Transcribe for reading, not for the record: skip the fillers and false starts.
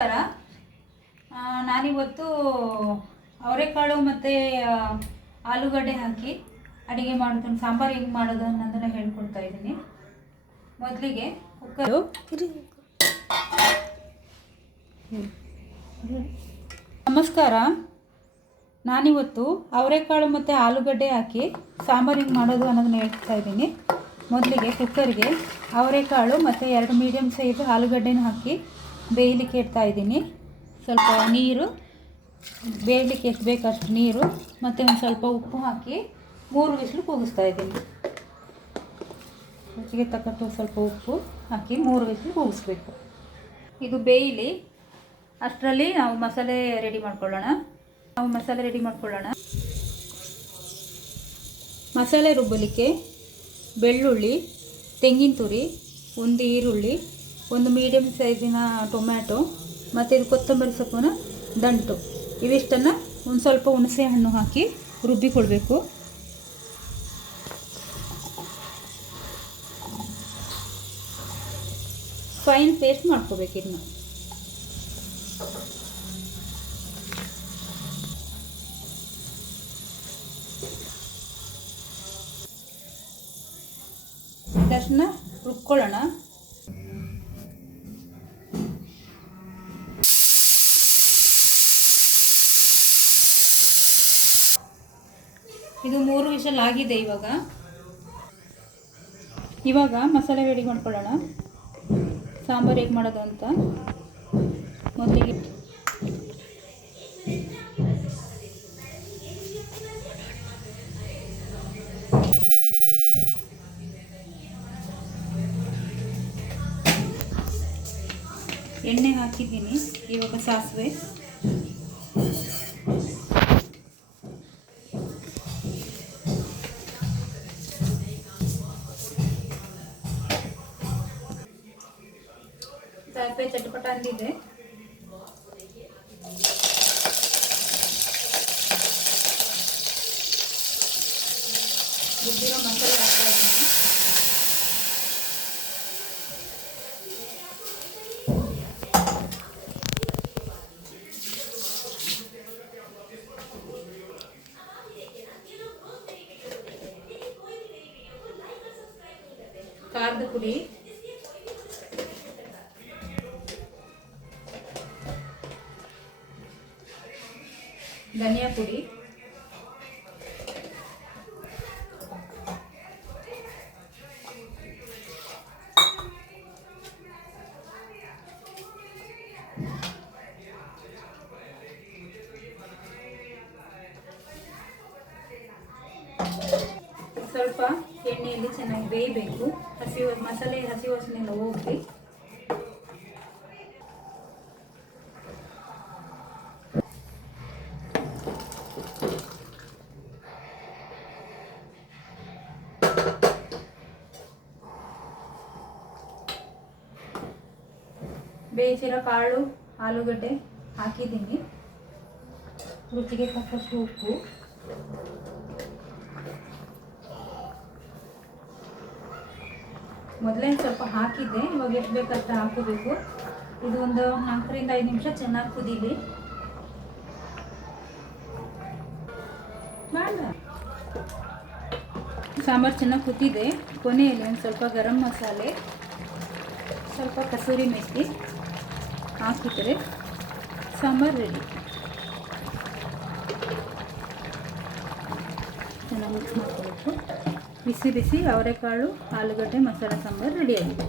ನಮಸ್ಕಾರ. ನಾನಿವತ್ತು ಅವರೆಕಾಳು ಮತ್ತು ಆಲೂಗಡ್ಡೆ ಹಾಕಿ ಅಡುಗೆ ಮಾಡೋದು, ಸಾಂಬಾರು ಹೆಂಗೆ ಮಾಡೋದು ಅನ್ನೋದನ್ನು ಹೇಳ್ಕೊಡ್ತಾ ಇದ್ದೀನಿ. ಮೊದಲಿಗೆ ಕುಕ್ಕರು. ನಮಸ್ಕಾರ. ನಾನಿವತ್ತು ಅವರೆಕಾಳು ಮತ್ತು ಆಲೂಗಡ್ಡೆ ಹಾಕಿ ಸಾಂಬಾರು ಹೆಂಗೆ ಮಾಡೋದು ಅನ್ನೋದನ್ನು ಹೇಳ್ತಾ ಇದ್ದೀನಿ. ಮೊದಲಿಗೆ ಕುಕ್ಕರ್ಗೆ ಅವರೆಕಾಳು ಮತ್ತು 2 ಮೀಡಿಯಮ್ ಸೈಜ್ ಆಲೂಗಡ್ಡೆನ ಹಾಕಿ ಬೇಯಲಿಕ್ಕೆ ಇಡ್ತಾ ಇದ್ದೀನಿ. ಸ್ವಲ್ಪ ನೀರು, ಬೇಯಲಿಕ್ಕೆ ಎಷ್ಟು ಬೇಕಷ್ಟು ನೀರು ಮತ್ತು ಒಂದು ಸ್ವಲ್ಪ ಉಪ್ಪು ಹಾಕಿ 3 ವಿಸಿಲು ಕೂಗಿಸ್ತಾ ಇದ್ದೀನಿ. ರುಚಿಗೆ ತಕ್ಕಷ್ಟು ಸ್ವಲ್ಪ ಉಪ್ಪು ಹಾಕಿ 3 ವಿಸಿಲು ಕೂಗಿಸ್ಬೇಕು. ಇದು ಬೇಯಲಿ. ಅಷ್ಟರಲ್ಲಿ ನಾವು ಮಸಾಲೆ ರೆಡಿ ಮಾಡ್ಕೊಳ್ಳೋಣ. ಮಸಾಲೆ ರುಬ್ಬಲಿಕ್ಕೆ ಬೆಳ್ಳುಳ್ಳಿ, ತೆಂಗಿನ ತುರಿ, 1 ಈರುಳ್ಳಿ, 1 ಮೀಡಿಯಮ್ ಸೈಜಿನ ಟೊಮ್ಯಾಟೊ ಮತ್ತು ಇದು ಕೊತ್ತಂಬರಿ ಸೊಪ್ಪಿನ ದಂಟು, ಇವಿಷ್ಟನ್ನು ಒಂದು ಸ್ವಲ್ಪ ಹುಣಸೆ ಹಣ್ಣು ಹಾಕಿ ರುಬ್ಬಿಕೊಳ್ಬೇಕು. ಫೈನ್ ಪೇಸ್ಟ್ ಮಾಡ್ಕೋಬೇಕು. ಇದನ್ನು ಇದನ್ನ ರುಬ್ಕೊಳ್ಳೋಣ. ಇದು 3 ವಿಷಲ್ ಆಗಿದೆ. ಇವಾಗ ಮಸಾಲೆ ರೆಡಿ ಮಾಡ್ಕೊಳ್ಳೋಣ. ಸಾಂಬಾರು ಹೇಗೆ ಮಾಡೋದು ಅಂತ ಮೊದಲಿಗೆ ಎಣ್ಣೆ ಹಾಕಿದ್ದೀನಿ. ಇವಾಗ ಸಾಸಿವೆ, ಸಾಸಿವೆ ಚಟಪಟ ಅಂದಿದೆ. ರುಬ್ಬಿರೋ ಮಸಾಲೆ ಹಾಕ್ತಾ ಇದ್ದೀನಿ. ಖಾರದ ಪುಡಿ, ಧನಿಯಾ ಪುಡಿ, ಸ್ವಲ್ಪ ಎಣ್ಣೆಯಲ್ಲಿ ಚೆನ್ನಾಗಿ ಬೇಯಬೇಕು. ಮಸಾಲೆ ಹಸಿ ವಾಸನೆಲ್ಲ ಹೋಗಿ ಬೇಯಿಸಿರೋ ಕಾಳು, ಆಲೂಗಡ್ಡೆ ಹಾಕಿದ್ದೀನಿ. ರುಚಿಗೆ ತಕ್ಕಷ್ಟು ಉಪ್ಪು, ಮೊದಲೇ ಸ್ವಲ್ಪ ಹಾಕಿದ್ದೆ. ಇವಾಗ ಎಷ್ಟು ಬೇಕಷ್ಟು ಹಾಕೋಬೇಕು. ಇದು ಒಂದು 4 ರಿಂದ 5 ನಿಮಿಷ ಚೆನ್ನಾಗಿ ಕುದೀಲಿ. ಸಾಂಬಾರು ಚೆನ್ನಾಗಿ ಕುದಿದೆ. ಕೊನೆಯಲ್ಲಿ ಒಂದು ಸ್ವಲ್ಪ ಗರಂ ಮಸಾಲೆ, ಸ್ವಲ್ಪ ಕಸೂರಿ ಮೆಥಿ ಹಾಕಿದರೆ ಸಾಂಬಾರು ರೆಡಿ. ಚೆನ್ನಾಗಿ ಮಿಕ್ಸ್ ಮಾಡ್ಕೊಬೇಕು. ಬಿಸಿ ಬಿಸಿ ಅವರೆಕಾಳು ಆಲೂಗಡ್ಡೆ ಮಸಾಲೆ ಸಾಂಬಾರು ರೆಡಿಯಾಗಿದೆ.